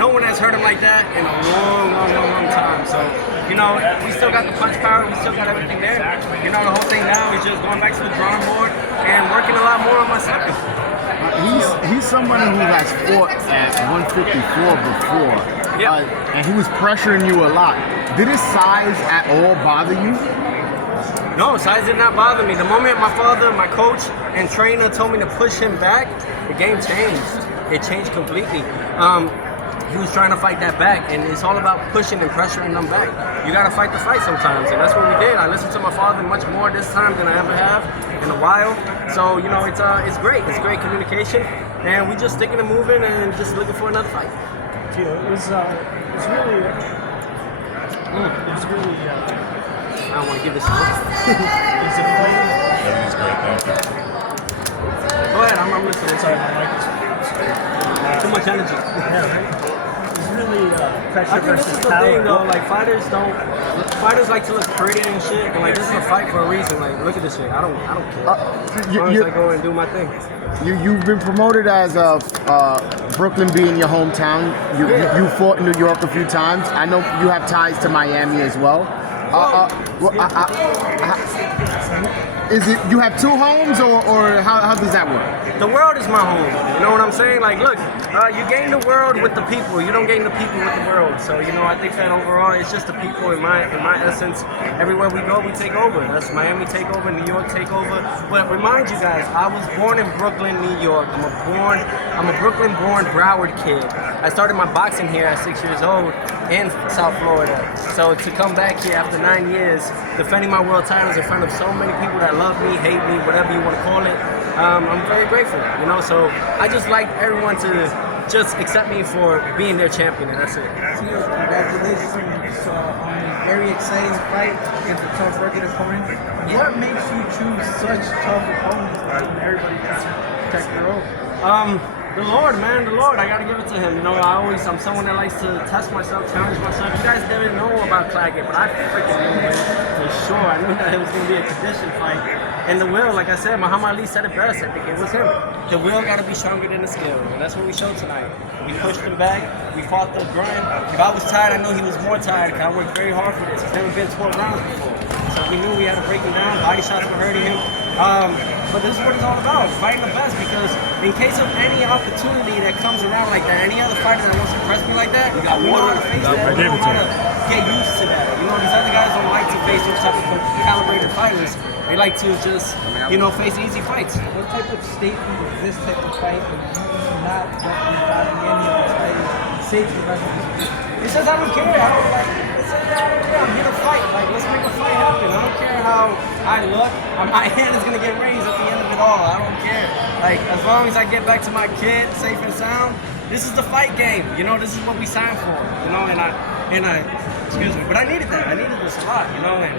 no one has hurt him like that in a long time. So, you know, we still got the punch power, we still got everything there. You know, the whole thing now is just going back to the drawing board and working a lot more on my second. He's someone who has fought at 154 before, and he was pressuring you a lot. Did his size at all bother you? No, size did not bother me. The moment my father, my coach, and trainer told me to push him back, the game changed. It changed completely. He was trying to fight that back, and it's all about pushing and pressuring them back. You got to fight the fight sometimes, and that's what we did. I listened to my father much more this time than I ever have in a while. So, you know, it's great. It's great communication, and we just sticking and moving and just looking for another fight. It was really. I don't want to give this a look. It's a fight. Everything's great, thank you. Go ahead, I'm listening. Sorry, my mic is Too much energy. It's really pressure I think versus this is the power. thing though, like fighters like to look pretty and shit, but like this is a fight for a reason. Like look at this shit, I don't care. As long as I go and do my thing. You've been promoted as Brooklyn being your hometown. You fought in New York a few times. I know you have ties to Miami as well. Is it you have two homes or how does that work? The world is my home. You know what I'm saying? Like, look, you gain the world with the people. You don't gain the people with the world. So, you know, I think that overall, it's just the people in my essence. Everywhere we go, we take over. That's Miami take over, New York take over. But remind you guys, I was born in Brooklyn, New York. I'm a Brooklyn-born Broward kid. I started my boxing here at 6 years old in South Florida. So to come back here after 9 years, defending my world titles in front of so many people that love me, hate me, whatever you want to call it, I'm very grateful, you know, so I just like everyone to just accept me for being their champion, and that's it. Congratulations on a very exciting fight against a tough working opponent. What makes you choose such tough opponents when everybody wants to protect their own? The Lord, man, the Lord, I gotta give it to him. You know, I'm someone that likes to test myself, challenge myself. You guys didn't know about Claggett, but I freaking knew him for sure. I knew that it was gonna be a condition fight. And the will, like I said, Muhammad Ali said it best. I think it was him. The will gotta be stronger than the skill, and that's what we showed tonight. We pushed him back, we fought the grind. If I was tired, I know he was more tired, because I worked very hard for this. He's never been 12 rounds before. So we knew we had to break him down, body shots were hurting him. But this is what it's all about, fighting the best, because in case of any opportunity that comes around like that, any other fighter that wants to press me like that, we know how to face that, we know how to get used to that. You know, these other guys don't like to face those type of calibrated fighters. They like to just, you know, face easy fights. What type of statement is this type of fight not representing any of the fighters safe the rest of the He says, I don't care. I don't like. He says, I don't care. I'm here to fight. Like, let's make a fight happen. I don't care how I look. My hand is gonna get raised at the end of it all. I don't care. Like, as long as I get back to my kid safe and sound, this is the fight game. You know, this is what we signed for. You know, and I, excuse me, but I needed that. I needed this a lot. You know, and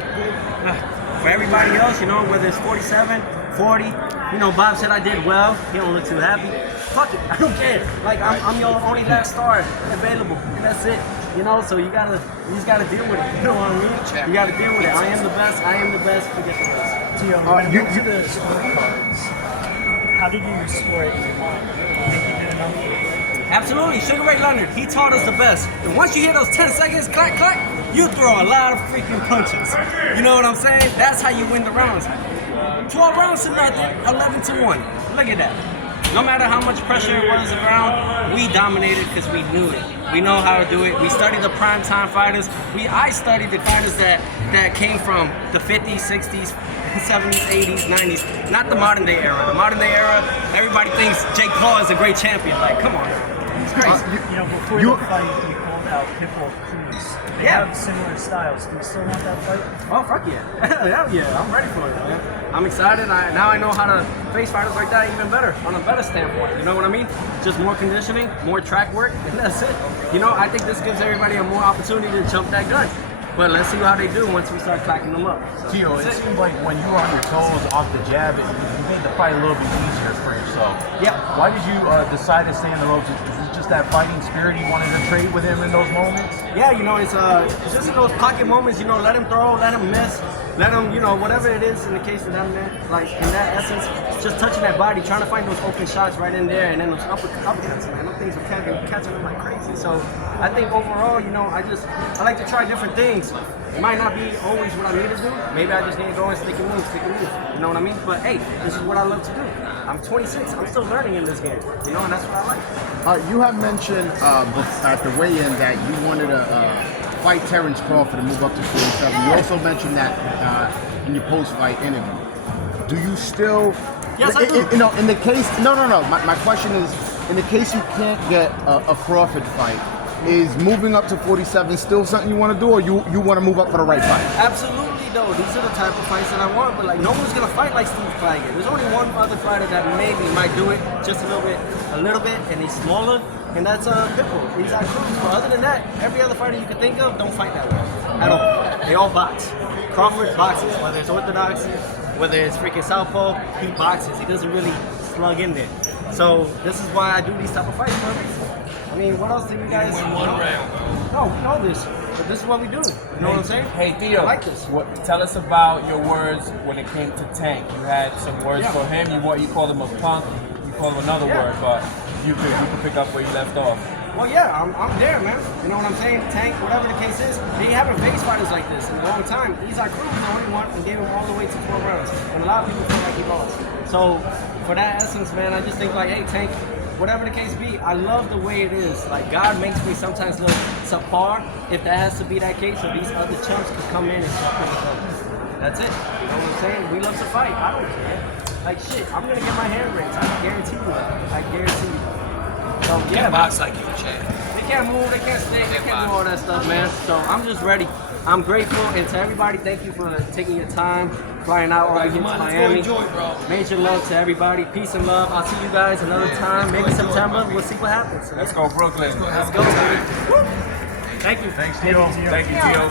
for everybody else, you know, whether it's 47, 40, you know, Bob said I did well. He don't look too happy. Fuck it, I don't care. Like, I'm your only last star available, and that's it. You know, so you just gotta deal with it. You know what I mean? You gotta deal with it. I am the best. Forget the rest. Tio, when it comes to the scorecards, how did you score it in your mind? Do you think you did enough? Absolutely, Sugar Ray Leonard, he taught us the best. And once you hear those 10 seconds, clack, clack, you throw a lot of freaking punches. You know what I'm saying? That's how you win the rounds. 12 rounds to nothing, 11 to 1. Look at that. No matter how much pressure it was around, we dominated because we knew it. We know how to do it. We studied the primetime fighters. I studied the fighters that came from the 50s, 60s, 70s, 80s, 90s. Not the modern day era. The modern day era, everybody thinks Jake Paul is a great champion. Like, come on. It's crazy. You know, before the fight, you called out Pitbull Cruz. They have similar styles. Do you still want that fight? Oh, fuck yeah. Hell yeah. I'm ready for it, man. I'm excited. Now I know how to face fighters like that even better, on a better standpoint. You know what I mean? Just more conditioning, more track work, and that's it. You know, I think this gives everybody a more opportunity to jump that gun. But let's see how they do once we start clacking them up. So, Tio, it seems like when you were on your toes off the jab, you made the fight a little bit easier for yourself. Yeah. Why did you decide to stay in the ropes? Is it just that fighting spirit you wanted to trade with him in those moments? Yeah, you know, it's just in those pocket moments, you know, let him throw, let him miss, let him, you know, whatever it is in the case of that man, like in that essence, just touching that body, trying to find those open shots right in there, and then those uppercuts, man. Those things are catching them like crazy. So I think overall, you know, I like to try different things. It might not be always what I need to do. Maybe I just need to go and stick and move. You know what I mean? But hey, this is what I love to do. I'm 26. I'm still learning in this game. You know, and that's what I like. You have mentioned at the weigh-in that you wanted to fight Terrence Crawford and move up to 47. You also mentioned that in your post-fight interview. Do you still? Yes, I do. You know, in the case, no. My question is, in the case you can't get a Crawford fight, is moving up to 47 still something you want to do, or you want to move up for the right fight? Absolutely, though. These are the type of fights that I want, but like no one's gonna fight like Steve Claggett. There's only one other fighter that maybe might do it just a little bit, and he's smaller, and that's Pitbull. He's at Cruz. But other than that, every other fighter you can think of don't fight that way at all. They all box. Crawford boxes, whether it's orthodox, whether it's freaking southpaw, he boxes. He doesn't really slug in there. So this is why I do these type of fights for a reason. I mean, what else do you guys win one round. No, we know this. But this is what we do. You know what I'm saying? Hey Theo, I like this. Tell us about your words when it came to Tank. You had some words for him. You called him a punk. You called him another word, but you could pick up where you left off. Well, yeah, I'm there, man. You know what I'm saying? Tank, whatever the case is, they haven't faced fighters like this in a long time. Isaac Cruz was the only one and gave him all the way to 12 rounds. And a lot of people feel like he lost. So, for that essence, man, I just think like, hey, Tank, whatever the case be, I love the way it is. Like, God makes me sometimes look subpar. If that has to be that case, so these other chumps can come in and start putting it over. That's it. You know what I'm saying? We love to fight. I don't care. Like, shit, I'm going to get my hand raised. I guarantee you that. I guarantee you. So, yeah, box like you, Chad. they can't move, they can't stay, they can't do all that stuff, man. So I'm just ready. I'm grateful, and to everybody, thank you for taking your time, flying out over here to Miami. Enjoy, bro. Major love to everybody. Peace and love. I'll see you guys another time, maybe September. We'll see what happens. Let's go, Brooklyn. Let's go, baby. Thank you. Thanks, Theo. Thank you, Theo.